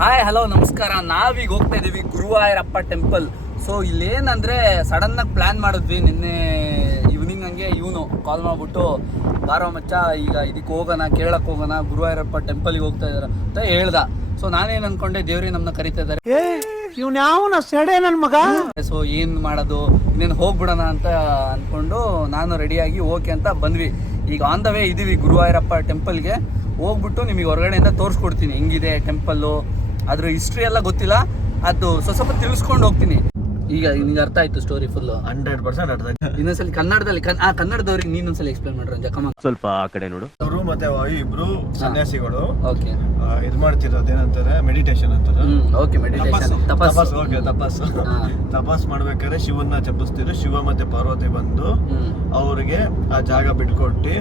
Hi hello ನಮಸ್ಕಾರ. ನಾವೀಗ ಹೋಗ್ತಾ ಇದೀವಿ ಗುರುವಾಯೂರಪ್ಪ ಟೆಂಪಲ್. ಸೊ ಇಲ್ಲೇನಂದ್ರೆ ಸಡನ್ ಆಗಿ ಪ್ಲಾನ್ ಮಾಡಿದ್ವಿ ನಿನ್ನೆ ಈವ್ನಿಂಗ್. ಹಂಗೆ ಇವನು ಕಾಲ್ ಮಾಡ್ಬಿಟ್ಟು ಬಾರೋ ಮಚ್ಚ ಈಗ ಇದಕ್ಕೆ ಹೋಗೋಣ, ಕೇಳಕ್ ಹೋಗೋಣ, ಗುರುವಾಯೂರಪ್ಪ ಟೆಂಪಲ್ಗೆ ಹೋಗ್ತಾ ಇದಾರೆ ಅಂತ ಹೇಳ್ದ. ಸೊ ನಾನೇನ್ ಅನ್ಕೊಂಡೆ, ದೇವ್ರಿಗೆ ನಮ್ಮನ್ನ ಕರಿತಾ ಇದಾರೆ, ಇವ್ನ ಯಾವನ ಸೆಡೆ ನನ್ ಮಗ. ಸೊ ಏನ್ ಮಾಡೋದು, ಇನ್ನೇನು ಹೋಗ್ಬಿಡೋಣ ಅಂತ ಅನ್ಕೊಂಡು ನಾನು ರೆಡಿಯಾಗಿ ಓಕೆ ಅಂತ ಬಂದ್ವಿ. ಈಗ ಆನ್ ದ ವೇ ಇದೀವಿ ಗುರುವಾಯೂರಪ್ಪ ಟೆಂಪಲ್ಗೆ. ಹೋಗ್ಬಿಟ್ಟು ನಿಮಗೆ ಹೊರಗಡೆಯಿಂದ ತೋರಿಸ್ಕೊಡ್ತೀನಿ ಹೆಂಗಿದೆ ಟೆಂಪಲ್ಲು, ಅದ್ರ ಹಿಸ್ಟ್ರಿ ಎಲ್ಲ ಗೊತ್ತಿಲ್ಲ, ಅದು ಸ್ವಲ್ಪ ತಿಳಿಸ್ಕೊಂಡು ಹೋಗ್ತೀನಿ. ಈಗ ನಿಮ್ಗೆ ಅರ್ಥ ಆಯ್ತು ಸ್ಟೋರಿ ಫುಲ್ 100% ಅರ್ಥ ಆಯ್ತು. ಇನ್ನೊಂದ್ಸಲಿ ಕನ್ನಡದಲ್ಲಿ ಕನ್ನಡದವ್ರಿಗೆ ನೀನೊಂದ್ಸಲಿ ಎಕ್ಸ್ಪ್ಲೇನ್ ಮಾಡ್ರಿ ಜಕಮ. ಸ್ವಲ್ಪ ಆ ಕಡೆ ನೋಡು. ಅವರು ಮತ್ತೆ ಇಬ್ರು ಸನ್ಯಾಸಿಗಳು ಓಕೆ ಇದು ಮಾಡ್ತಿರೋದು ಏನಂತಾರೆ, ಮೆಡಿಟೇಷನ್ ಅಂತಾರೆ. ಓಕೆ, ಮೆಡಿಟೇಷನ್, ತಪಸ್ಸು. ಓಕೆ, ತಪಸ್ ಮಾಡ್ಬೇಕಾದ್ರೆ ಶಿವನ್ನ ಜಪಿಸ್ತಿದ್ರು. ಶಿವ ಮತ್ತೆ ಪಾರ್ವತಿ ಬಂದು ಅವ್ರಿಗೆ ಆ ಜಾಗ ಬಿಟ್ಕೊಟ್ಟು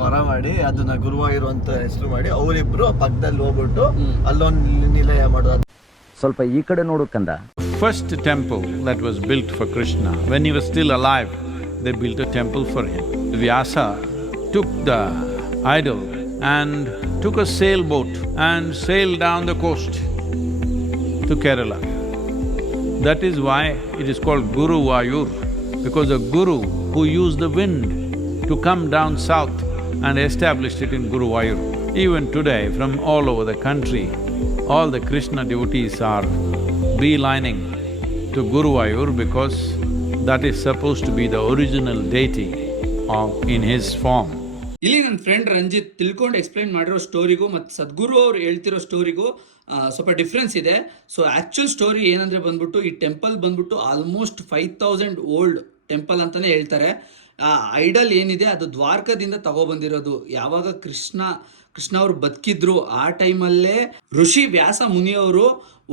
ಹೊರ ಮಾಡಿ ಅದನ್ನ ಗುರುವಾಯೂರು ಅಂತ ಹೆಸರು ಮಾಡಿ ಅವರಿಬ್ರು ಪಕ್ಕದಲ್ಲಿ ಹೋಗ್ಬಿಟ್ಟು ಅಲ್ಲೊಂದು ನಿಲಯ ಮಾಡೋದು. ಸ್ವಲ್ಪ ಈ ಕಡೆ ನೋಡು ಕಂದ. First temple that was built for Krishna, when he was still alive, they built a temple for him. Vyasa took the idol and took a sailboat and sailed down the coast to Kerala. That is why it is called Guruvayur, because a guru who used the wind to come down south and established it in Guruvayur. Even today, from all over the country, all the Krishna devotees are beelining to Guruvayur because that is supposed to be the original deity in his form. ಇಲ್ಲಿ ನನ್ನ friend Ranjit ತಿಳ್ಕೊಂಡು explain ಮಾಡಿರೋ ಸ್ಟೋರಿಗೂ ಮತ್ತು ಸದ್ಗುರು ಅವ್ರು ಹೇಳ್ತಿರೋ ಸ್ಟೋರಿಗೂ ಸ್ವಲ್ಪ difference ಇದೆ. So actual story ಏನಂದರೆ ಬಂದ್ಬಿಟ್ಟು, ಈ ಟೆಂಪಲ್ ಬಂದ್ಬಿಟ್ಟು ಆಲ್ಮೋಸ್ಟ್ 5000 ಓಲ್ಡ್ ಟೆಂಪಲ್ ಅಂತಲೇ ಹೇಳ್ತಾರೆ. ಆ ಐಡಲ್ ಏನಿದೆ ಅದು ದ್ವಾರಕದಿಂದ ತಗೊಬಂದಿರೋದು. ಯಾವಾಗ ಕೃಷ್ಣ ಅವ್ರು ಬದುಕಿದ್ರು ಆ ಟೈಮಲ್ಲೇ ಋಷಿ ವ್ಯಾಸ ಮುನಿಯವರು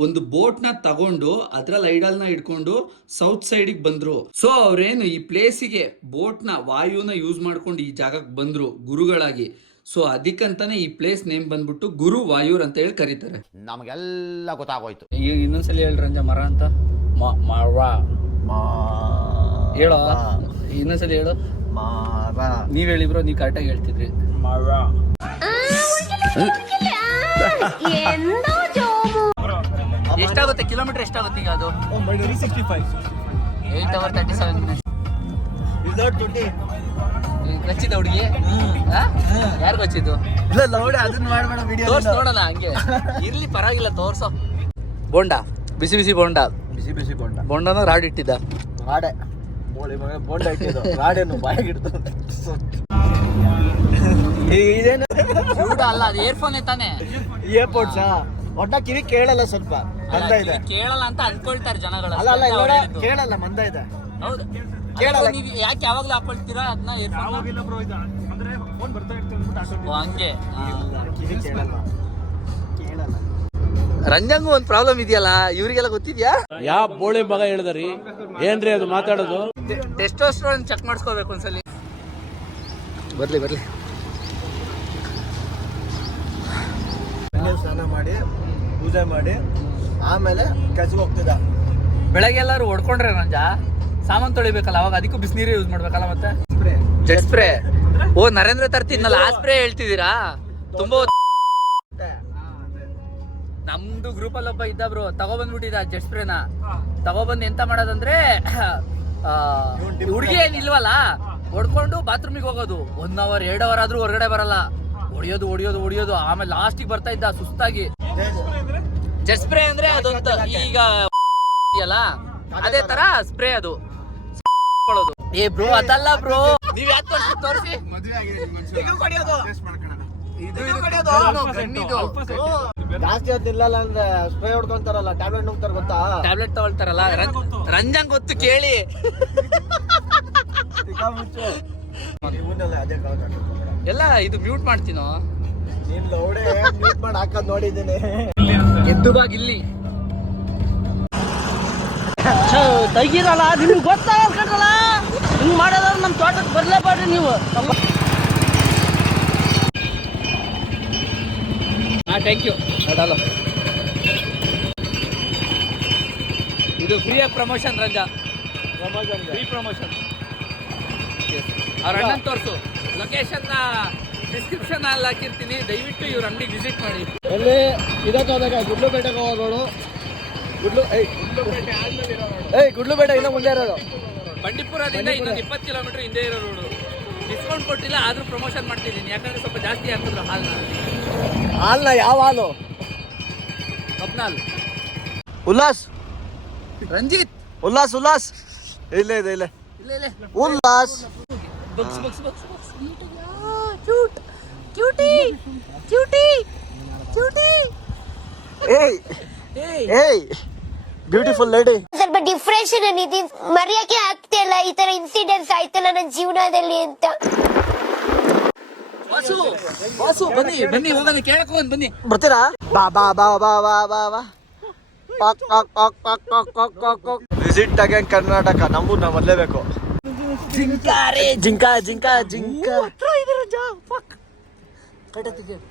ಒಂದು ಬೋಟ್ನ ತಗೊಂಡು ಅದ್ರಲ್ಲಿ ಐಡಲ್ನ ಇಟ್ಕೊಂಡು ಸೌತ್ ಸೈಡಿಗೆ ಬಂದ್ರು. ಸೊ ಅವ್ರೇನು ಈ ಪ್ಲೇಸಿಗೆ ಬೋಟ್ನ ವಾಯುನ ಯೂಸ್ ಮಾಡ್ಕೊಂಡು ಈ ಜಾಗಕ್ಕೆ ಬಂದ್ರು ಗುರುಗಳಾಗಿ. ಸೊ ಅದಕ್ಕಂತಾನೆ ಈ ಪ್ಲೇಸ್ ನೇಮ್ ಬಂದ್ಬಿಟ್ಟು ಗುರುವಾಯೂರ್ ಅಂತ ಹೇಳಿ ಕರೀತಾರೆ. ನಮಗೆಲ್ಲ ಗೊತ್ತಾಗೋಯ್ತು. ಇನ್ನೊಂದ್ಸಲಿ ಹೇಳ್ರಿ ರಂಜ, ಮರ ಅಂತ ಹೇಳೋ, ಇನ್ನೊಂದ್ಸಲಿ ಹೇಳು. ನೀವ್ ಹೇಳಿಬ್ರೋ, ನೀವ್ ಕರೆಕ್ಟಾಗಿ ಹೇಳ್ತಿದ್ರಿ. ಎಷ್ಟಾಗುತ್ತೆ ಕಿಲೋಮೀಟರ್, ಎಷ್ಟಾಗುತ್ತೆ ಈಗ ಅದು? 8:37 ಹಚ್ಚಿದ ಹುಡುಗಿ ಯಾರಿಗೂ ಹಚ್ಚಿದ್ದು? ತೋರ್ಸ್ ನೋಡೋಣ, ಹಂಗೆ ಇರ್ಲಿ ಪರವಾಗಿಲ್ಲ, ತೋರ್ಸೋ. ಬೋಂಡ, ಬಿಸಿ ಬಿಸಿ ಬೋಂಡ, ಬೋಂಡನ ರಾಡ್ ಇಟ್ಟಿದ್ದ. ಬೋಂಡ ಇಟ್ಟಿದ್ದು ರಾಡೇನು ಬಾಯಿಗಿಡ್ತು. ಅಲ್ಲ, ಅದು ಏರ್ಫೋನ್ ತಾನೆ. ಏರ್ಪೋರ್ಟ್ಸಾ ಒಟ್ಟ ಕಿವಿ ಕೇಳಲ್ಲ, ಸ್ವಲ್ಪ ಮಂದ ಇದೆ. ಕೇಳಲ್ಲ ಅಂತ ಅನ್ಕೊಳ್ತಾರೆ ಜನಗಳು. ಅಲ್ಲ ಕೇಳಲ್ಲ, ಮಂದ ಇದೆ. ಹೌದು, ಕೇಳಲ್ಲ. ನೀವು ಯಾಕೆ ಯಾವಾಗ್ಲೂ ಹಾಕೊಳ್ತೀರಾ ಅದನ್ನ ಏರ್ಫೋನ್? ಹಂಗೆ ಕಿವಿ ಕೇಳಲ್ಲ. ರಂಜಂಗೂ ಒಂದ್ ಪ್ರಾಬ್ಲಮ್ ಇದೆಯಲ್ಲ, ಇವ್ರಿಗೆಲ್ಲ ಗೊತ್ತಿದ್ಯಾ? ಯಾವ ಬೋಳಿ ಮಗ ಹೇಳಿದ್ರಿ ಏನ್ರಿ ಅದು ಮಾತಾಡೋದು? ಟೆಸ್ಟೋಸ್ಟೆರೋನ್ ಚೆಕ್ ಮಾಡಿಸ್ಕೋಬೇಕು ಒಂದ್ಸಲಿ. ಬರ್ಲಿ ಸ್ನಾನ ಮಾಡಿ ಪೂಜೆ ಮಾಡಿ ಆಮೇಲೆ ಕೆಲ್ಸಕ್ಕೆ ಹೋಗ್ತಿದ್ದ. ಬೆಳಗ್ಗೆ ಎಲ್ಲಾರು ಹೊಡ್ಕೊಂಡ್ರೆ ರಂಜ ಸಾಮಾನ್ ತೊಳಿಬೇಕಲ್ಲ, ಅವಾಗ ಅದಕ್ಕೂ ಬಿಸಿನೀರೇ ಯೂಸ್ ಮಾಡ್ಬೇಕಲ್ಲ. ಮತ್ತೆ ಜೆಟ್ ಸ್ಪ್ರೇ. ಓ, ನರೇಂದ್ರ ತರ್ತಿದ್ನಲ್ಲ ಆ ಸ್ಪ್ರೇ ಹೇಳ್ತಿದ್ದೀರಾ? ತುಂಬಾ ನಮ್ದು ಗ್ರೂಪ್ ಅಲ್ಲಿ ಒಬ್ಬ ಇದ್ದ ಬ್ರೋ, ತಗೊಬಂದ್ಬಿಟ್ಟಿದ್ದ ಜೆಟ್ ಸ್ಪ್ರೇನ. ತಗೊಬಂದ್ ಎಂತ ಮಾಡೋದಂದ್ರೆ, ಹುಡುಗಿ ಏನ್ ಇಲ್ವಲ್ಲ, ಹೊಡ್ಕೊಂಡು ಬಾತ್ರೂಮಿಗೆ ಹೋಗೋದು. 1 hour 2 hour ಆದ್ರೂ ಹೊರಗಡೆ ಬರಲ್ಲ. ಹೊಡಿಯೋದು ಆಮೇಲೆ ಲಾಸ್ಟಿಗೆ ಬರ್ತಾ ಇದ್ದ ಸುಸ್ತಾಗಿ. ಜೆಟ್ ಸ್ಪ್ರೇ ಅಂದ್ರೆ ಅದೊಂದು ಈಗ ಅಲ್ಲ, ಅದೇ ತರ ಸ್ಪ್ರೇ ಅದು. ಏ ಬ್ರೋ, ಅದಲ್ಲ ಬ್ರೋ, ನೀವ್ ಯಾಕೆ ತೋರಿಸಿ. ಜಾಸ್ತಿ ಹೊತ್ತಿಲ್ಲ ಅಂದ್ರೆ ಸ್ಪ್ರೇ ಹೊಡ್ಕೊಂತಾರಲ್ಲ, ಟ್ಯಾಬ್ಲೆಟ್ ನುಗ್ತಾರ ಗೊತ್ತಾ? ಟ್ಯಾಬ್ಲೆಟ್ ತಗೊಳ್ತಾರಲ್ಲ, ರಂಜಂಗ್ ಗೊತ್ತು ಕೇಳಿ. ಎಲ್ಲ ಇದು ಮ್ಯೂಟ್ ಮಾಡ್ತೀನೋ ನೀನ್ ಲೌಡೆ ಮ್ಯೂಟ್ ಮಾಡಿ ಹಾಕೋದ್ ನೋಡಿದ್ದೀನಿ. ಎದ್ದು ಬಾಗ್ ಇಲ್ಲಿ ತೆಗೀರಲ್ಲ, ನಿಮ್ಗೆ ಗೊತ್ತಾಗಲ್ಲ. ಹಿಂಗ್ ಮಾಡೋದ್ರ ನಮ್ ತೋಟಕ್ಕೆ ಬರ್ಲೇಬೇಡ್ರಿ ನೀವು. Thank you. ಇದು ಫ್ರೀಯಾಗಿ ಪ್ರಮೋಷನ್ ರಂಜ, ಫ್ರೀ ಪ್ರಮೋಷನ್. ಅವ್ರ ಅಣ್ಣನ್ ತೋರ್ಸು, ಲೊಕೇಶನ್ ಡಿಸ್ಕ್ರಿಪ್ಷನ್ ಅಲ್ಲಿ ಹಾಕಿರ್ತೀನಿ, ದಯವಿಟ್ಟು ಇವ್ರ ಅಂಗಡಿಗೆ ವಿಸಿಟ್ ಮಾಡಿ. ಎಲ್ಲಿ ಇದಕ್ಕೆ ಹೋದಾಗ ಗುಡ್ಲುಪೇಟೆಗೆ ಹೋಗೋ ರೋಡು. ಗುಡ್ಲುಪೇಟೆ ಇನ್ನೂ ಮುಂದೆ ಇರೋದು. ಬಂಡೀಪುರದಿಂದ ಇನ್ನೊಂದು 20 ಕಿಲೋಮೀಟರ್ ಹಿಂದೆ ಇರೋ ರೋಡು. ಡಿಸ್ಕೌಂಟ್ ಕೊಟ್ಟಿಲ್ಲ, ಆದ್ರೂ ಪ್ರಮೋಷನ್ ಮಾಡ್ತಿದ್ದೀನಿ, ಯಾಕಂದ್ರೆ ಸ್ವಲ್ಪ ಜಾಸ್ತಿ ಹಾಕಿದ್ರು ಹಾಲ್ನ. ಯಾವ ಹಾಲು? ಕಬ್ನಾಲ್. ಉಲ್ಲಾಸ್ ರಂಜಿತ್ ಉಲ್ಲಾಸ್ ಉಲ್ಲಾಸ್ ಇಲ್ಲ ಇದೆ ಇಲ್ಲ ಉಲ್ಲಾಸ್. ಏಯ್ ಏಯ್ ಬ್ಯೂಟಿಫುಲ್ ಲೇಡಿ. ಸ್ವಲ್ಪ ಡಿಫ್ರೆನ್ಷನ್ ನಿತಿನ್, ಮರೆಯಕ್ಕೆ ಆಗ್ತಿಲ್ಲ ಈ ತರ ಇನ್ಸಿಡೆಂಟ್ಸ್ ಆಯ್ತಲ್ಲ ನನ್ನ ಜೀವನದಲ್ಲಿ ಅಂತ. ವಾಸು ಬನ್ನಿ ಬನ್ನಿ, ಹೋಗೋಣ, ಕೇಳ್ಕೊಂಡು ಬನ್ನಿ. ಬರ್ತೀರಾ? ಬಾ ಬಾ ಬಾ ಬಾ ಬಾ ಬಾ ಬಾ. Visit again Karnataka. ನಮ್ಮೂರು ನಾವು ಮೊದಲೇಬೇಕು. ಜಿಂಕಾರೆ ಜಿಂಕ ಜಿಂಕ ಜಿಂಕ.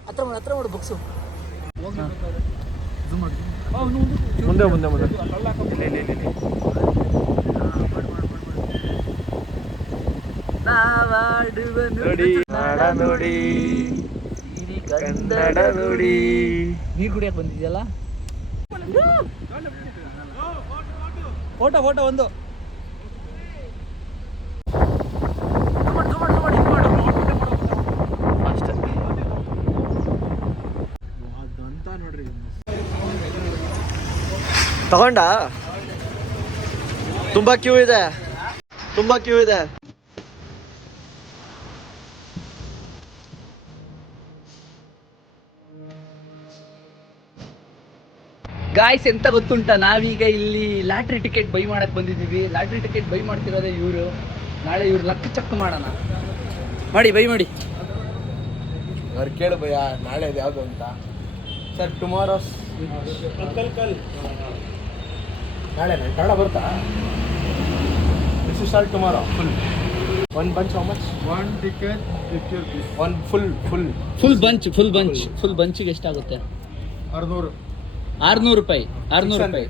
ಹತ್ರ ಮಾಡು ಬುಕ್ಸು. ಮುಂದೆ ಮುಂದೆ ಮುಂದೆ. ನೋಡಿ ನಾಡ ನೋಡಿ ಕನ್ನಡ ನೋಡಿ. ನೀರು ಕುಡಿಯಕ್ಕೆ ಬಂದಿದ್ಯಲ್ಲ. ಫೋಟೋ ಒಂದು. ತಗೊಂಡ ತುಂಬಾ ಕ್ಯೂ ಇದೆ, ತುಂಬಾ ಕ್ಯೂ ಇದೆ. ಗಾಯ್ಸ್, ಎಂತ ಗೊತ್ತುಂಟ, ನಾವೀಗ ಇಲ್ಲಿ ಲಾಟ್ರಿ ಟಿಕೆಟ್ ಬೈ ಮಾಡಕ್ ಬಂದಿದ್ದೀವಿ. ಲಾಟ್ರಿ ಟಿಕೆಟ್ ಬೈ ಮಾಡ್ತಿರೋದೇ ಇವರು. ನಾಳೆ ಇವ್ರು ಲಕ್ ಚೆಕ್ ಮಾಡೋಣ. ಮಾಡಿ ಬೈ ಮಾಡಿ. ಅವ್ರು ಕೇಳು ಭಯ, ನಾಳೆ ಯಾವುದು ಅಂತ. ಸರ್ ಟುಮಾರೋಸ್ ನಾಳೆ ಕನ್ನಡ ಬರ್ತಾ? This is all tomorrow. One bunch how much? One ticket one full ಬಂಚಿಗೆ ಎಷ್ಟಾಗುತ್ತೆ? 600 ರೂಪಾಯಿ. 600 ರೂಪಾಯಿ.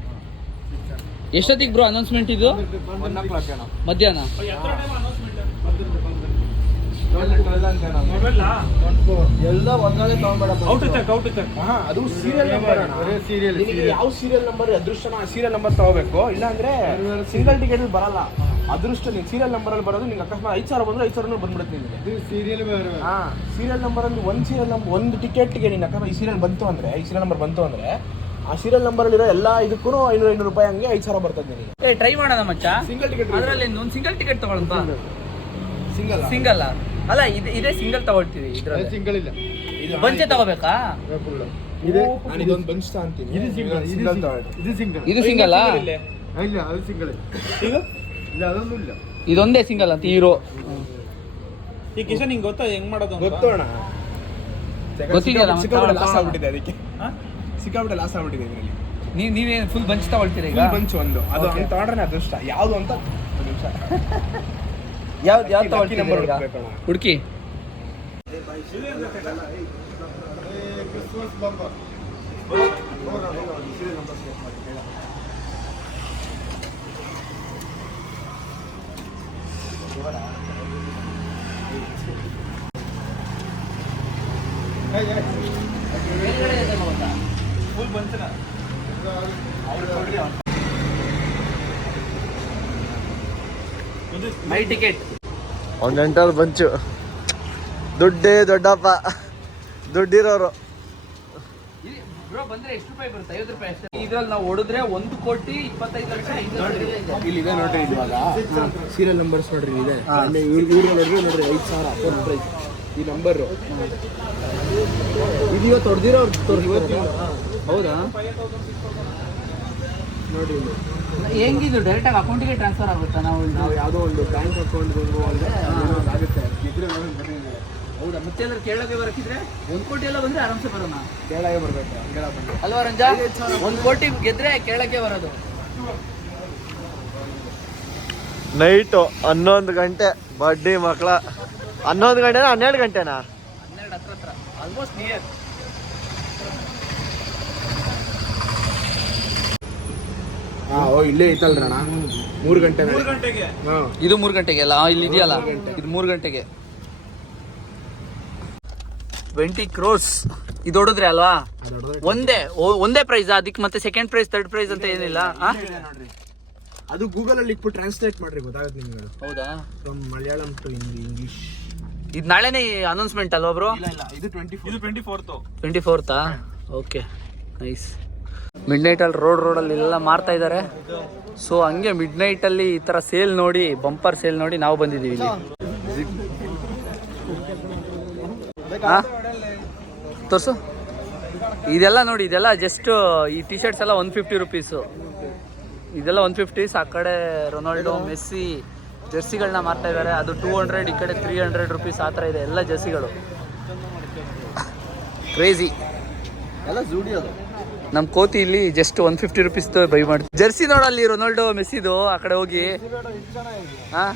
ಎಷ್ಟೊತ್ತಿಗೆ ಬ್ರೋ ಅನೌನ್ಸ್ಮೆಂಟ್ ಇದು? 1 o'clock ಮಧ್ಯಾಹ್ನ. ಎಲ್ಲ ಒಂದ್ರಲ್ಲೇ ತಗೊಂಡ್ಬೇಡ. ಅದು ಸೀರಿಯಲ್ ನಂಬರ್. ಯಾವ ಸೀರಿಯಲ್ ನಂಬರ್ ಅದೃಷ್ಟನ ಆ ಸೀರಿಯಲ್ ನಂಬರ್ ತಗೋಬೇಕು. ಇಲ್ಲ ಅಂದ್ರೆ ಸಿಂಗಲ್ ಟಿಕೆಟ್ ಬರಲ್ಲ. ಅದೃಷ್ಟ ನೀನು ಸೀರಿಯಲ್ ನಂಬರ್ ಅಲ್ಲಿ ಬರೋದು. ನಿಂಗೆ ಅಕಸ್ಮಾತ್ 5,000 ಬಂದ್ರೆ 5,000 ಬಂದ್ಬಿಡುತ್ತೆ ನಿಮಗೆ. ಸೀರಿಯಲ್ ನಂಬರ್ ಅಲ್ಲಿ ಒಂದು ಟಿಕೆಟ್ಗೆ ನೀನು ಅಕಸ್ಮಾತ್ ಈ ಸೀರಿಯಲ್ ಬಂತು ಅಂದ್ರೆ, ಈ ಸೀರಿಯಲ್ ನಂಬರ್ ಬಂತು ಅಂದ್ರೆ, ಆ ಸೀರಿಯಲ್ ನಂಬರ್ ಅಲ್ಲಿರೋ ಎಲ್ಲ ಇದಕ್ಕೂ 500 ರೂಪಾಯಿ ಹಂಗೆ 5,000 ಬರ್ತದೆ ನಿನಗೆ. ಟ್ರೈ ಮಾಡೋಣ ಮಚ್ಚ. ಸಿಂಗಲ್ ಟಿಕೆಟ್ ಅದರಲ್ಲಿ ಒಂದು ಸಿಂಗಲ್ ಟಿಕೆಟ್ ತಗೊಳ್ಳೋಣ. ಸಿಂಗಲ್ ಅಲ್ಲ, ಇದೇ ಸಿಂಗಲ್ ತಗೊಳ್ತೀವಿ. ಇದ್ರಲ್ಲಿ ಸಿಂಗಲ್ ಇಲ್ಲ, ಬಂಚೆ ತಗೋಬೇಕಾ? ನಾನು ಇದೊಂದು ಬಂಚ್ ಅಂತೀನಿ. ಇದು ಸಿಂಗಲ್ ಇದು ಸಿಂಗಲ್. ಇಲ್ಲ ಅದು ಸಿಂಗಲ್ ಇಲ್ಲ, ಅದೊಂದು ಇಲ್ಲ. ಇದೊಂದೇ ಸಿಂಗಲ್ ಅಂತ ಹೀರೋ. ಈ ಕಿಶನ್ ನಿಂಗೆ ಗೊತ್ತಾ ಹೆಂಗ್ ಮಾಡೋದು? ಗೊತ್ತೋಣ. ಗೊತ್ತಿದೆಯಲ್ಲ, ಸಿಕ್ಕಾಪಟ್ಟೆ ಲಾಸ್ ಆಗ್ಬಿಟ್ಟಿದೆ ಅದಕ್ಕೆ. ಸಿಕ್ಕಾಪಟ್ಟೆ ಲಾಸ್ ಆಗ್ಬಿಟ್ಟಿದೆ ಇದರಲ್ಲಿ. ನೀವೇನು ಫುಲ್ ಬಂಚ್ ತಗೊಳ್ತೀರಿ ಈಗ? ಫುಲ್ ಬಂಚ್ ಒಂದು. ಅದು ಹಂಗೆ ತಗೊಂಡ್ರೆ ಅದೃಷ್ಟ. ಯಾವುದು ಅಂತ ಒಂದು ನಿಮಿಷ. ಯಾವ್ದು ತಗೊಳ್ತೀರಿ ನಂಬರ್ ಈಗ? ಹುಡುಕಿ. ಫುಲ್ ಬಂಚನ ಮೈ ಟಿಕೆಟ್. ಒಂದು ಎಂಟಲ್ಲಿ ಬಂಚು. ದುಡ್ಡೇ ದೊಡ್ಡಪ್ಪ, ದುಡ್ಡಿರೋರು. ಬ್ರೋ ಬಂದ್ರೆ ಎಷ್ಟು ರೂಪಾಯಿ ಬರುತ್ತೆ? 50 ರೂಪಾಯಿ ಅಷ್ಟೇ. ಇದ್ರಲ್ಲಿ ನಾವು ಹೊಡೆದ್ರೆ 1,25,00,000 ಇಲ್ಲಿದೆ ನೋಡ್ರಿ. ಇವಾಗ ಸೀರಿಯಲ್ ನಂಬರ್ಸ್ ನೋಡ್ರಿ ಇದೆ. ಇವ್ರು ನೋಡ್ರಿ 5,000 ಫಸ್ಟ್ ಪ್ರೈಸ್. ಈ ನಂಬರ್ ಇದು ಇವತ್ತು ಹೊಡೆದಿರೋ ಹೌದಾ? ನೋಡಿ ಹೆಂಗಿದು ಡೈರೆಕ್ಟ್ ಆಗಿ ಅಕೌಂಟಿಗೆ ಟ್ರಾನ್ಸ್ಫರ್ ಆಗುತ್ತಾ? ನಾವು ಯಾವುದೋ ಒಂದು ಬ್ಯಾಂಕ್ ಅಕೌಂಟ್ ಹೋದ್ರೆ ಆಗುತ್ತೆ. ಹೌದಾ? ಮತ್ತೆ ಅಂದ್ರೆ ಕೇಳಕ್ಕೆ ಬರಕಿದ್ರೆ 1 ಕೋಟಿ ಎಲ್ಲ ಬಂದ್ರೆ ಆರಾಮ್ಸೆ ಬರೋಣ. ಕೇಳಾಗೆ ಬರ್ಬೇಕು ಅಲ್ವಾ ರಂಜಾ? 1 ಕೋಟಿ ಗೆದ್ರೆ ಕೇಳಕ್ಕೆ ಬರೋದು. ನೈಟು 11 ಗಂಟೆ ಬಡ್ಡಿ ಮಕ್ಕಳ. 11 ಗಂಟೆನಾ 12 ಗಂಟೆನಾ? 12 ಹತ್ರ ಆಲ್ಮೋಸ್ಟ್ ನಿಯರ್. ಇಲ್ಲೇ ಐತಲ್ರಿ ಅಣ್ಣ. 3 ಗಂಟೆ. ಇದು 3 ಗಂಟೆಗೆ ಅಲ್ಲ, ಇಲ್ಲಿ ಇದೆಯಲ್ಲ, ಇದು 3 ಗಂಟೆಗೆ. 20 crores ಇದು ಹೊಡಿದ್ರೆ ಅಲ್ವಾ? ಒಂದೇ ಪ್ರೈಸ್ ಅದಕ್ಕೆ, ಮತ್ತೆ ಸೆಕೆಂಡ್ ಪ್ರೈಸ್ ಥರ್ಡ್ ಪ್ರೈಸ್ ಅಂತ ಏನಿಲ್ಲ? ನೋಡ್ರಿ, ಅದು ಗೂಗಲ್ ಅಲ್ಲಿ ಇಟ್ಬಿಟ್ಟು ಟ್ರಾನ್ಸ್ಲೇಟ್ ಮಾಡ್ರಿ, ಗೊತ್ತಾಗುತ್ತೆ ನಿಮ್ಗೆ. ಹೌದಾ? From Malayalam to English. ಇದು ನಾಳೆನೇ ಅನೌನ್ಸ್ಮೆಂಟ್ ಅಲ್ವಾ ಬ್ರೋ? ಇಲ್ಲ, ಇದು 24th. Okay, nice. ಮಿಡ್ ನೈಟಲ್ಲಿ ರೋಡಲ್ಲಿ ಎಲ್ಲ ಮಾರ್ತಾ ಇದ್ದಾರೆ. ಸೊ ಹಂಗೆ ಮಿಡ್ ನೈಟಲ್ಲಿ ಈ ಥರ ಸೇಲ್ ನೋಡಿ, ಬಂಪರ್ ಸೇಲ್ ನೋಡಿ ನಾವು ಬಂದಿದ್ದೀವಿ ಇಲ್ಲಿ. ಹಾಂ, ತೋರಿಸು. ಇದೆಲ್ಲ ನೋಡಿ, ಇದೆಲ್ಲ ಜಸ್ಟ್ ಈ ಟಿ ಶರ್ಟ್ಸ್ ಎಲ್ಲ 150 ರುಪೀಸು. ಇದೆಲ್ಲ 150. ಆ ಕಡೆ ರೊನಾಲ್ಡೋ, ಮೆಸ್ಸಿ ಜರ್ಸಿಗಳನ್ನ ಮಾರ್ತಾ ಇದ್ದಾರೆ. ಅದು 200, ಈ ಕಡೆ 300 ರುಪೀಸ್ ಆ ಥರ ಇದೆ ಎಲ್ಲ ಜರ್ಸಿಗಳು. ಕ್ರೇಜಿ. ಎಲ್ಲ ಜೂಡಿ ಅದು. ನಮ್ಮ ಕೋತಿ ಇಲ್ಲಿ ಜಸ್ಟ್ 150 ರುಪೀಸ್ ಬೈ ಮಾಡ್ತೀವಿ. ಜರ್ಸಿ ನೋಡಲ್ಲಿ ರೊನಾಲ್ಡೋ, ಮೆಸ್ಸಿದು. ಆ ಕಡೆ ಹೋಗಿ. ಹಾಂ,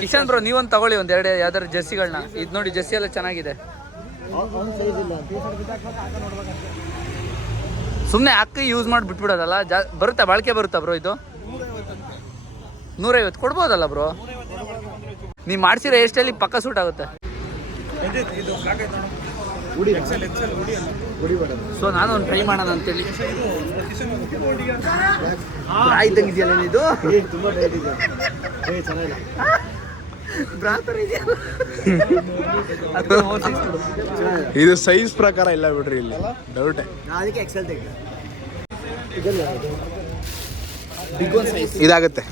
ಕಿಶನ್ ಬ್ರೋ ನೀವೊಂದು ತಗೊಳ್ಳಿ, ಒಂದೆರಡು ಯಾವ್ದಾರು ಜರ್ಸಿಗಳನ್ನ. ಇದು ನೋಡಿ, ಜರ್ಸಿ ಎಲ್ಲ ಚೆನ್ನಾಗಿದೆ. ಸುಮ್ಮನೆ ಹಾಕಿ ಯೂಸ್ ಮಾಡಿ ಬಿಟ್ಬಿಡೋದಲ್ಲ. ಬರುತ್ತಾ, ಬಾಳಿಕೆ ಬರುತ್ತಾ ಬ್ರೋ? ಇದು 150 ಕೊಡ್ಬೋದಲ್ಲ ಬ್ರೋ? ನೀವು ಮಾಡ್ಸಿರೋ ಹೇರ್ ಸ್ಟೈಲಿಗೆ ಪಕ್ಕ ಸೂಟ್ ಆಗುತ್ತೆ. ಸೊ ನಾನು ಒಂದು ಟ್ರೈ ಮಾಡೋಣ ಅಂತೇಳಿ. ಇದ್ದಂಗಿದೆಯಲ್ಲ ಇದು, ತುಂಬಾ ಟೈಟ್ ಇದೆ. ಚೆನ್ನಾಗಿದೆ. ಇದು ಸೈಜ್ ಪ್ರಕಾರ ಇಲ್ಲ ಬಿಡ್ರಿ, ಇಲ್ಲಿ ಡೌಟೇ. ಅದಕ್ಕೆ ಎಕ್ಸೆಲ್ ತೆಗೆದು ಇದಾಗುತ್ತೆ.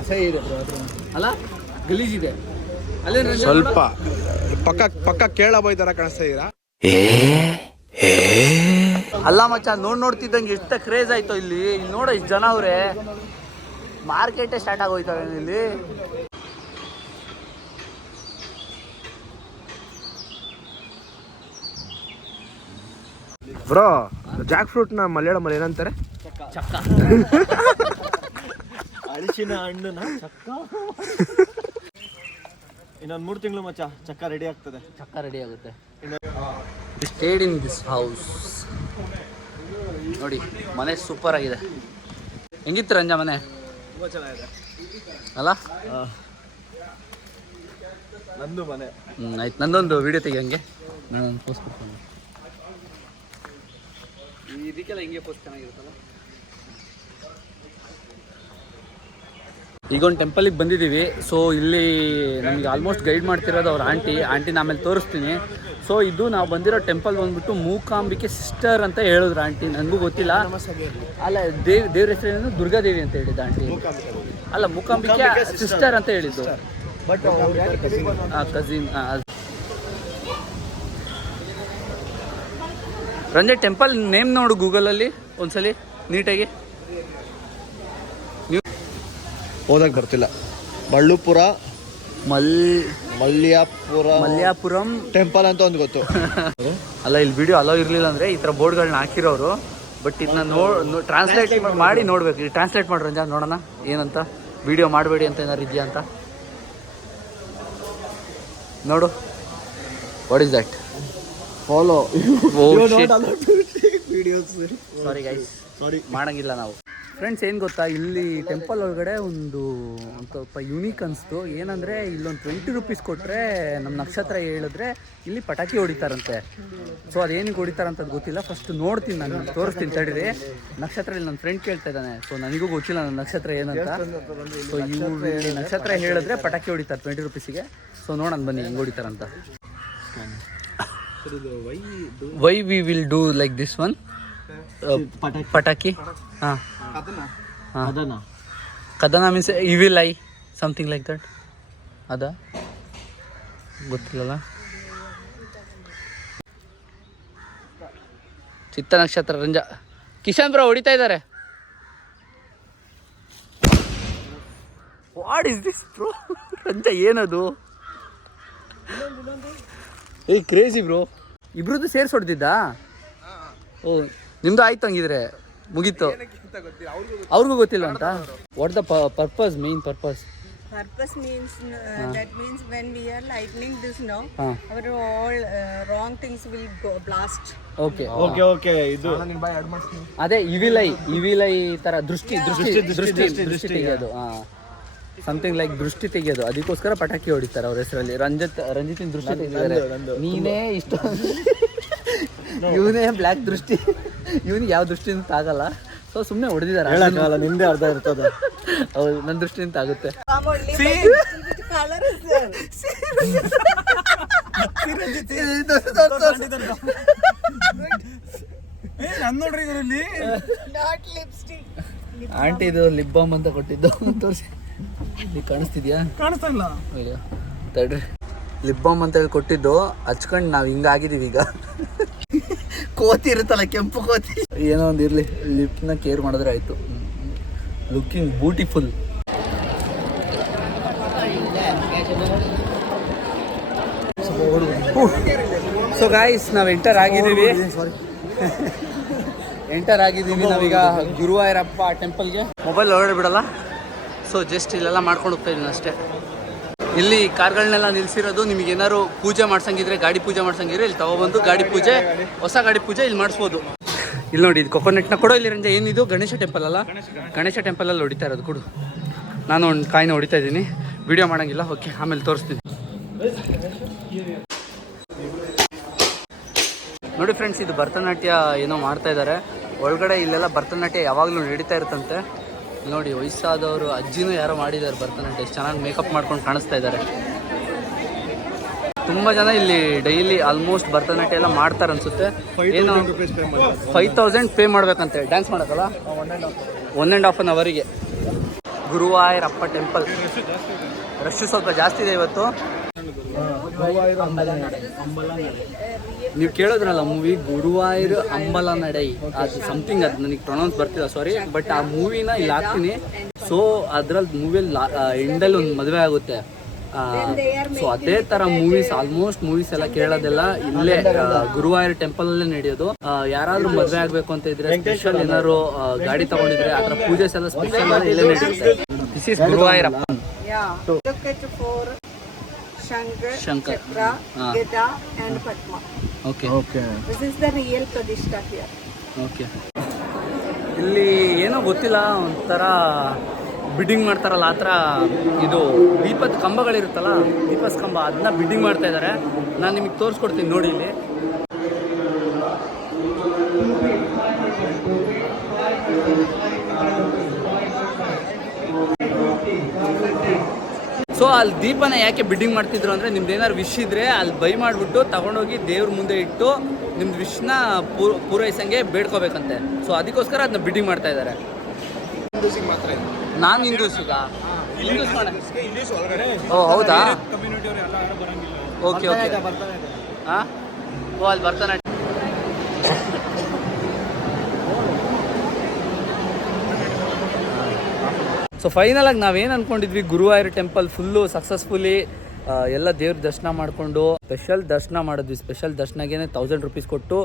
ಅಸಹ್ಯ ಇದೆ ಅಲ್ಲ, ಗಲೀಜಿದೆ. ಅಲ್ಲೇ ಸ್ವಲ್ಪ ಪಕ್ಕ ಕೇಳ ಬಾಯ್ ತರ ಕಾಣಿಸ್ತಾ ಇದೀರಾ? ಅಲ್ಲ ಮಚ್ಚ, ನೋಡ್ತಿದ್ದಂಗೆ ಎಷ್ಟು ಕ್ರೇಜ್ ಆಯ್ತು ಇಲ್ಲಿ. ನೋಡ ಇಷ್ಟು ಜನ ಅವ್ರೆ, ಮಾರ್ಕೆಟೇ ಸ್ಟಾರ್ಟ್ ಆಗೋಯ್ತವೆ ಇಲ್ಲಿ. ಬ್ರೋ, ಜಾಕ್ ಫ್ರೂಟ್ ನ ಮಲಯಾಳಮಲ್ಲಿ ಏನಂತಾರೆ? ಚಕ್ಕ. ಅಳಿಸಿನ ಹಣ್ಣುನ ಚಕ್ಕ. ಇನ್ನೊಂದು 3 ತಿಂಗಳು ಮಚ್ಚ ಚಕ್ಕ ರೆಡಿ ಆಗ್ತದೆ. ಚಕ್ಕ ರೆಡಿ ಆಗುತ್ತೆ. Stayed in this house. ನೋಡಿ, ಮನೆ ಸೂಪರ್ ಆಗಿದೆ. ಹೆಂಗಿತ್ತು ರಂಜ ಮನೆ? ತುಂಬಾ ಚೆನ್ನಾಗಿದೆ ಅಲ್ಲ? ನಂದು ಮನೆ. ಆಯ್ತು, ನಂದೊಂದು ವಿಡಿಯೋ ತೆಗಿ ಹಂಗೆ. ನಾನು ಪೋಸ್ಟ್ ಕೊಡ್ತೀನಿ. ಇದಕ್ಕೆಲ್ಲ ಹಿಂಗೆ ಪೋಸ್ಟ್ ಚೆನ್ನಾಗಿರುತ್ತಲ್ಲ. ಈಗ ಒಂದು ಟೆಂಪಲಿಗೆ ಬಂದಿದ್ದೀವಿ. ಸೊ ಇಲ್ಲಿ ನಮಗೆ ಆಲ್ಮೋಸ್ಟ್ ಗೈಡ್ ಮಾಡ್ತಿರೋದು ಅವ್ರ ಆಂಟಿನ ಆಮೇಲೆ ತೋರಿಸ್ತೀನಿ. ಸೊ ಇದು ನಾವು ಬಂದಿರೋ ಟೆಂಪಲ್ ಬಂದ್ಬಿಟ್ಟು ಮೂಕಾಂಬಿಕೆ ಸಿಸ್ಟರ್ ಅಂತ ಹೇಳಿದ್ರು ಆಂಟಿ. ನನಗೂ ಗೊತ್ತಿಲ್ಲ. ಅಲ್ಲ, ದೇವ್ರ ಹೆಸರೇನು? ದುರ್ಗಾದೇವಿ ಅಂತ ಹೇಳಿದ್ದು ಆಂಟಿ. ಅಲ್ಲ, ಮೂಕಾಂಬಿಕೆ ಸಿಸ್ಟರ್ ಅಂತ ಹೇಳಿದ್ದು. But cousin. Ranje temple name ನೋಡು ಗೂಗಲಲ್ಲಿ ಒಂದ್ಸಲಿ ನೀಟಾಗಿ. ಹೋದಾಗ ಬರ್ತಿಲ್ಲ. ಬಳ್ಳೂಪುರ ಮಲ್ಯಾಪುರಂ ಟೆಂಪಲ್ ಅಂತ ಒಂದು ಗೊತ್ತು. ಅಲ್ಲ, ಇಲ್ಲಿ ವಿಡಿಯೋ ಅಲೋ ಇರಲಿಲ್ಲ ಅಂದರೆ ಈ ಥರ ಬೋರ್ಡ್ಗಳನ್ನ ಹಾಕಿರೋರು. ಬಟ್ ಇದನ್ನ ಟ್ರಾನ್ಸ್ಲೇಟ್ ಮಾಡಿ ನೋಡ್ಬೇಕು. ಇದು ಟ್ರಾನ್ಸ್ಲೇಟ್ ಮಾಡ್ರಿ ರಂಜ, ನೋಡೋಣ ಏನಂತ. ವಿಡಿಯೋ ಮಾಡಬೇಡಿ ಅಂತ ಏನಾರು ಇದೆಯಾ ಅಂತ ನೋಡು. What is that? Follow. Sorry guys, ಮಾಡಂಗಿಲ್ಲ ನಾವು. ಫ್ರೆಂಡ್ಸ್, ಏನು ಗೊತ್ತಾ, ಇಲ್ಲಿ ಟೆಂಪಲ್ ಒಳಗಡೆ ಒಂದು ಸ್ವಲ್ಪ ಯುನೀಕ್ ಅನಿಸ್ತು. ಏನಂದರೆ ಇಲ್ಲೊಂದು 20 ರುಪೀಸ್ ಕೊಟ್ಟರೆ ನಮ್ಮ ನಕ್ಷತ್ರ ಹೇಳಿದ್ರೆ ಇಲ್ಲಿ ಪಟಾಕಿ ಹೊಡಿತಾರಂತೆ. ಸೊ ಅದೇನಿಗೆ ಹೊಡಿತಾರಂತದ್ದು ಗೊತ್ತಿಲ್ಲ. ಫಸ್ಟ್ ನೋಡ್ತೀನಿ, ನಾನು ತೋರಿಸ್ತೀನಿ ತಡೀರಿ. ನಕ್ಷತ್ರ ಇಲ್ಲಿ ನನ್ನ ಫ್ರೆಂಡ್ ಕೇಳ್ತಾ ಇದ್ದಾನೆ. ಸೊ ನನಗೂ ಗೊತ್ತಿಲ್ಲ ನನ್ನ ನಕ್ಷತ್ರ ಏನಂತ. ಸೊ ಇವ್ರು ನಕ್ಷತ್ರ ಹೇಳಿದ್ರೆ ಪಟಾಕಿ ಹೊಡಿತಾರೆ 20 ರುಪೀಸಿಗೆ. ಸೊ ನೋಡೋಣ ಬನ್ನಿ ಹೆಂಗೆ ಹೊಡಿತಾರಂತ. Why we will do like this one ಪಟಾಕಿ. ಹಾಂ, ಕದನ means evil eye, something like that. ಅದ ಗೊತ್ತಿಲ್ಲಲ್ಲ. ಚಿತ್ತ ನಕ್ಷತ್ರ ರಂಜ. ಕಿಶನ್ ಬ್ರೋ ಹೊಡಿತಾ ಇದ್ದಾರೆ. What is this bro? ರಂಜ ಏನದು? ಏ ಕ್ರೇಜಿ ಬ್ರೋ. ಇಬ್ರದ್ದು ಸೇರ್ಸಿ ಹೊಡೆದಿದ್ದಾ? ಓ, ನಿಮ್ದು ಆಯ್ತು ಹಂಗಿದ್ರೆ, ಮುಗೀತು. ಅವ್ರಿಗೂ ಗೊತ್ತಿಲ್ಲ ಅಂತ. What the purpose, main purpose? Purpose means that means when we are lightning this now, our all wrong things will go blast. Okay okay. ಇದು ಅದೇ ಇವಿಲ್ ಐ ತರ ದೃಷ್ಟಿ ತೆಗೆಯೋದು. ಸಮಥಿಂಗ್ ಲೈಕ್ ದೃಷ್ಟಿ ತೆಗೆಯೋದು, ಅದಕ್ಕೋಸ್ಕರ ಪಟಾಕಿ ಹೊಡಿತಾರೆ ಅವ್ರ ಹೆಸರಲ್ಲಿ. ರಂಜಿತಿನ ದೃಷ್ಟಿ ತೆಗೆದಿದ್ದಾರೆ. ನೀನೇ ಇಷ್ಟ, ಇವನೇ ಬ್ಲ್ಯಾಕ್ ದೃಷ್ಟಿ, ಇವನಿಗೆ ಯಾವ ದೃಷ್ಟಿಯಿಂದ ಆಗಲ್ಲ. ಸೊ ಸುಮ್ಮನೆ ಹೊಡೆದಿದ್ದಾರೆ. ಹೇಳಕ್ಕಾಗಲ್ಲ, ನಿಂದೆ ಅರ್ಧ ಇರ್ತದ. ಹೌದು, ನನ್ನ ದೃಷ್ಟಿಯಿಂದ ಆಗುತ್ತೆ. Color is there. Not lipstick. Aunty ಇದು ಲಿಪ್ ಬಾಮ್ ಅಂತ ಕೊಟ್ಟಿದ್ದು, ತೋರಿಸಿ. ಈಗ ಕಾಣಿಸ್ತಿದ್ಯಾ? ಕಾಣಿಸ್ತಾ ಇಲ್ಲ. ಅಯ್ಯೋ ತಡ್ರಿ, ಲಿಪ್ ಬಾಮ್ ಅಂತ ಹೇಳಿ ಕೊಟ್ಟಿದ್ದು ಹಚ್ಕೊಂಡು ನಾವು ಹಿಂಗಾಗಿದ್ದೀವಿ ಈಗ. ಕೋತಿ ಇರುತ್ತಲ್ಲ, ಕೆಂಪು ಕೋತಿ, ಏನೋ ಒಂದು ಇರಲಿ, ಲಿಪ್ನ ಕೇರ್ ಮಾಡಿದ್ರೆ ಆಯಿತು. Looking beautiful. ಸೊ ಗಾಯ್ಸ್, ನಾವು ಎಂಟರ್ ಆಗಿದ್ದೀವಿ ನಾವೀಗ ಗುರುವಾಯೂರಪ್ಪ ಟೆಂಪಲ್ಗೆ. ಮೊಬೈಲ್ ಹೊರಗಡೆ ಬಿಡಲ್ಲ, ಸೊ ಜಸ್ಟ್ ಇಲ್ಲೆಲ್ಲ ಮಾಡ್ಕೊಂಡು ಹೋಗ್ತಾ ಇದ್ದೀನಿ ಅಷ್ಟೇ. ಇಲ್ಲಿ ಕಾರ್ಗಳನ್ನೆಲ್ಲ ನಿಲ್ಸಿರೋದು, ನಿಮಗೆ ಏನಾದ್ರು ಪೂಜೆ ಮಾಡ್ಸಂಗಿದ್ರೆ, ಗಾಡಿ ಪೂಜೆ ಮಾಡ್ಸಂಗಿದ್ರೆ ಇಲ್ಲಿ ತಗೊಬಂದು ಗಾಡಿ ಪೂಜೆ, ಹೊಸ ಗಾಡಿ ಪೂಜೆ ಇಲ್ಲಿ ಮಾಡಿಸ್ಬೋದು. ಇಲ್ಲಿ ನೋಡಿ, ಇದು ಕೊಕೊನಟ್ನ ಕೊಡೋ. ಇಲ್ಲಿ ರಂಜ ಏನಿದು ಗಣೇಶ ಟೆಂಪಲ್ ಅಲ್ಲ, ಗಣೇಶ ಟೆಂಪಲಲ್ಲಿ ಹೊಡಿತಾ ಇರೋದು. ಕೊಡು, ನಾನು ಒಂದು ಕಾಯಿನ ಹೊಡಿತಾ ಇದ್ದೀನಿ, ವಿಡಿಯೋ ಮಾಡೋಂಗಿಲ್ಲ. ಓಕೆ, ಆಮೇಲೆ ತೋರಿಸ್ತೀನಿ. ನೋಡಿ ಫ್ರೆಂಡ್ಸ್, ಇದು ಭರತನಾಟ್ಯ ಏನೋ ಮಾಡ್ತಾ ಇದ್ದಾರೆ ಒಳಗಡೆ. ಇಲ್ಲೆಲ್ಲ ಭರತನಾಟ್ಯ ಯಾವಾಗಲೂ ನಡೀತಾ ಇರುತ್ತಂತೆ. ನೋಡಿ, ವಯಸ್ಸಾದವರು ಅಜ್ಜಿನೂ ಯಾರೋ ಮಾಡಿದ್ದಾರೆ ಭರತನಾಟ್ಯ. ಎಷ್ಟು ಚೆನ್ನಾಗಿ ಮೇಕಪ್ ಮಾಡ್ಕೊಂಡು ಕಾಣಿಸ್ತಾ ಇದ್ದಾರೆ. ತುಂಬ ಜನ ಇಲ್ಲಿ ಡೈಲಿ ಆಲ್ಮೋಸ್ಟ್ ಭರತನಾಟ್ಯ ಎಲ್ಲ ಮಾಡ್ತಾರೆ ಅನ್ಸುತ್ತೆ. ಏನು 5000 ಪೇ ಮಾಡ್ಬೇಕಂತೆ ಡ್ಯಾನ್ಸ್ ಮಾಡೋಕ್ಕಲ್ಲ, 1.5 ಅವರಿಗೆ. ಗುರುವಾಯೂರಪ್ಪ ಟೆಂಪಲ್ ರಶ್ ಸ್ವಲ್ಪ ಜಾಸ್ತಿ ಇದೆ ಇವತ್ತು. ನೀವು ಕೇಳಿದ್ರಲ್ಲ ಮೂವಿ ಗುರುವಾಯೂರ್ ಅಂಬಲ ನಡೈ, ಅದು ಸಮಥಿಂಗ್, ಅದು ನನಗೆ ಪ್ರೊನೌನ್ಸ್ ಬರ್ತಿಲ್ಲ, ಸಾರಿ. ಬಟ್ ಆ ಮೂವಿನ ಇಲ್ಲಿ ಹಾಕ್ತೀನಿ. ಸೊ ಅದ್ರಲ್ಲಿ ಮೂವಿಯಲ್ಲಿ ಎಂಡಲ್ಲಿ ಒಂದು ಮದುವೆ ಆಗುತ್ತೆ. ಸೊ ಅದೇ ಥರ ಮೂವೀಸ್, ಆಲ್ಮೋಸ್ಟ್ ಮೂವೀಸ್ ಎಲ್ಲ ಕೇಳೋದೆಲ್ಲ ಇಲ್ಲೇ ಗುರುವಾಯೂರ್ ಟೆಂಪಲ್ ಅಲ್ಲೇ ನಡೆಯೋದು. ಯಾರಾದ್ರೂ ಮದುವೆ ಆಗಬೇಕು ಅಂತ ಇದ್ರೆ, ಸ್ಪೆಷಲ್ ಏನಾದ್ರು ಗಾಡಿ ತಗೊಂಡಿದ್ರೆ ಆ ಥರ ಪೂಜೆಸ್ ಎಲ್ಲ ಸ್ಪೆಷಲ್ ಇಲ್ಲೇ ನಡೆಯುತ್ತೆ. This is Guruvayurappa. Yeah. Look at 4 Shankar, Chakra, Gada and Padma. Okay, This is the real Pradishta here. Okay. ಇಲ್ಲಿ ಏನೋ ಗೊತ್ತಿಲ್ಲ, ಒಂಥರ ಬಿಡ್ಡಿಂಗ್ ಮಾಡ್ತಾರಲ್ಲ ಆ ಥರ. ಇದು ದೀಪದ ಕಂಬಗಳಿರುತ್ತಲ್ಲ, ದೀಪದ ಕಂಬ, ಅದನ್ನ ಬಿಡ್ಡಿಂಗ್ ಮಾಡ್ತಾ ಇದ್ದಾರೆ. ನಾನು ನಿಮಗೆ ತೋರಿಸ್ಕೊಡ್ತೀನಿ ನೋಡಿ. ಇಲ್ಲಿ ಸೊ ಅಲ್ಲಿ ದೀಪನ ಯಾಕೆ ಬಿಡ್ಡಿಂಗ್ ಮಾಡ್ತಿದ್ರು ಅಂದರೆ, ನಿಮ್ದು ಏನಾದ್ರು ವಿಶ್ ಇದ್ರೆ ಅಲ್ಲಿ ಬೈ ಮಾಡಿಬಿಟ್ಟು ತಗೊಂಡೋಗಿ ದೇವ್ರ ಮುಂದೆ ಇಟ್ಟು ನಿಮ್ದು ವಿಶ್ನ ಪೂರೈಸಂಗೆ ಬೇಡ್ಕೋಬೇಕಂತೆ. ಸೊ ಅದಕ್ಕೋಸ್ಕರ ಅದನ್ನ ಬಿಡ್ಡಿಂಗ್ ಮಾಡ್ತಾ ಇದ್ದಾರೆ. ನಾನು ಹಿಂದೂಸಿಗ ಓ ಹೌದಾ? Okay okay. ಹಾಂ, ಓ ಅಲ್ಲಿ ಭರತನಾಟ್ಯ. ಸೊ ಫೈನಲಾಗಿ ನಾವೇನು ಅಂದ್ಕೊಂಡಿದ್ವಿ, ಗುರುವಾಯೂರ್ ಟೆಂಪಲ್ ಫುಲ್ಲು ಸಕ್ಸಸ್ಫುಲಿ ಎಲ್ಲ ದೇವ್ರ ದರ್ಶನ ಮಾಡಿಕೊಂಡು ಸ್ಪೆಷಲ್ ದರ್ಶನ ಮಾಡಿದ್ವಿ. ಸ್ಪೆಷಲ್ ದರ್ಶನಗೇ 1000 ರೂಪೀಸ್ ಕೊಟ್ಟು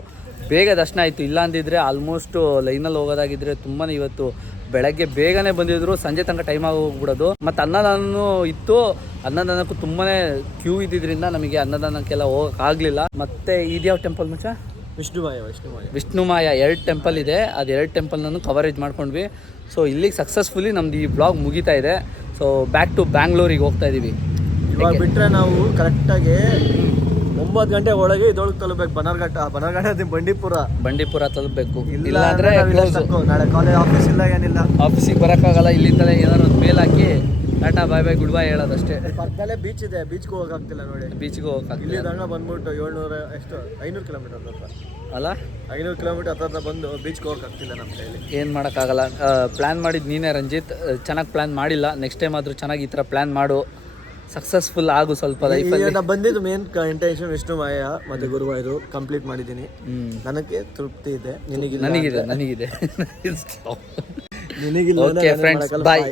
ಬೇಗ ದರ್ಶನ ಆಯಿತು. ಇಲ್ಲ ಅಂದಿದ್ರೆ ಆಲ್ಮೋಸ್ಟ್ ಲೈನಲ್ಲಿ ಹೋಗೋದಾಗಿದ್ದರೆ ತುಂಬಾ ಇವತ್ತು ಬೆಳಗ್ಗೆ ಬೇಗನೆ ಬಂದಿದ್ರು, ಸಂಜೆ ತನಕ ಟೈಮ್ ಆಗಿ ಹೋಗ್ಬಿಡೋದು. ಮತ್ತು ಅನ್ನದಾನೂ ಇತ್ತು, ಅನ್ನದಾನಕ್ಕೂ ತುಂಬಾ ಕ್ಯೂ ಇದ್ದಿದ್ದರಿಂದ ನಮಗೆ ಅನ್ನದಾನಕ್ಕೆಲ್ಲ ಹೋಗೋಕ್ಕಾಗಲಿಲ್ಲ. ಮತ್ತು ಇದ್ಯಾವ ಟೆಂಪಲ್ ಮುಂಚ? ವಿಷ್ಣುಮಾಯ 2 ಟೆಂಪಲ್ ಇದೆ. ಅದು 2 ಟೆಂಪಲ್ನೂ ಕವರೇಜ್ ಮಾಡ್ಕೊಂಡ್ವಿ. ಸೊ ಇಲ್ಲಿಗೆ ಸಕ್ಸಸ್ಫುಲಿ ನಮ್ದು ಈ ಬ್ಲಾಗ್ ಮುಗಿತಾ ಇದೆ. ಸೊ ಬ್ಯಾಕ್ ಟು ಬ್ಯಾಂಗ್ಳೂರಿಗೆ ಹೋಗ್ತಾ ಇದ್ದೀವಿ. ಇವಾಗ ಬಿಟ್ಟರೆ ನಾವು ಕರೆಕ್ಟಾಗಿ 9 ಗಂಟೆ ಒಳಗೆ ಇದೊಳಗೆ ತಲುಪಬೇಕು. ಬನರ್ಘಟ್ಟ ಬಂಡೀಪುರ ತಲುಪಬೇಕು. ಇಲ್ಲ ಅಂದರೆ ನಾಳೆ ಕಾಲೇಜ್ ಆಫೀಸ್ ಇಲ್ಲ, ಏನಿಲ್ಲ, ಆಫೀಸಿಗೆ ಬರೋಕ್ಕಾಗಲ್ಲ. ಇಲ್ಲಿಂದಲೇ ಏನಾದ್ರು ಒಂದು ಮೇಲ್ ಹಾಕಿ ಟಾಟಾ ಬಾಯ್ ಬಾಯ್ ಗುಡ್ ಬಾಯ್ ಹೇಳೋದಷ್ಟೇ. ಪಕ್ಕದಲ್ಲೇ ಬೀಚ್ ಇದೆ, ಬೀಚ್ಗೆ ಹೋಗೋಕ್ಕಾಗ್ತಿಲ್ಲ ನೋಡಿ. ಬೀಚ್ಗೆ ಹೋಗೋಕ್ಕಾಗ್ತಿಲ್ಲ. ಇಲ್ಲಿ ದಂಗ ಬಂದ್ಬಿಟ್ಟು 500 ಕಿಲೋಮೀಟರ್ ಅಲ್ಲ, 500 ಕಿಲೋಮೀಟರ್ ಹತ್ರ ಬಂದು ಬೀಚ್ಗೆ ಹೋಗೋಕ್ಕಾಗ್ತಿಲ್ಲ ನಮ್ಮ ಕೈಲಿ. ಏನು ಮಾಡೋಕ್ಕಾಗಲ್ಲ. ಪ್ಲ್ಯಾನ್ ಮಾಡಿದ್ದು ನೀನೇ ರಂಜಿತ್, ಚೆನ್ನಾಗಿ ಪ್ಲ್ಯಾನ್ ಮಾಡಿಲ್ಲ. ನೆಕ್ಸ್ಟ್ ಟೈಮ್ ಆದರೂ ಚೆನ್ನಾಗಿ ಈ ಥರ ಪ್ಲ್ಯಾನ್ ಮಾಡು, ಸಕ್ಸಸ್ಫುಲ್ ಆಗು ಸ್ವಲ್ಪ ಲೈಫಲ್ಲಿ. ನಾನು ಬಂದಿದ್ದು ಮೇನ್ ಇಂಟೆನ್ಷನ್ ವಿಷ್ಣುಮಾಯ ಮತ್ತು ಗುರುವಾಯೂರು ಕಂಪ್ಲೀಟ್ ಮಾಡಿದ್ದೀನಿ. ನನಗೆ ತೃಪ್ತಿ ಇದೆ. ನನಗಿದೆ. ಓಕೆ ಫ್ರೆಂಡ್ಸ್, ಬಾಯ್.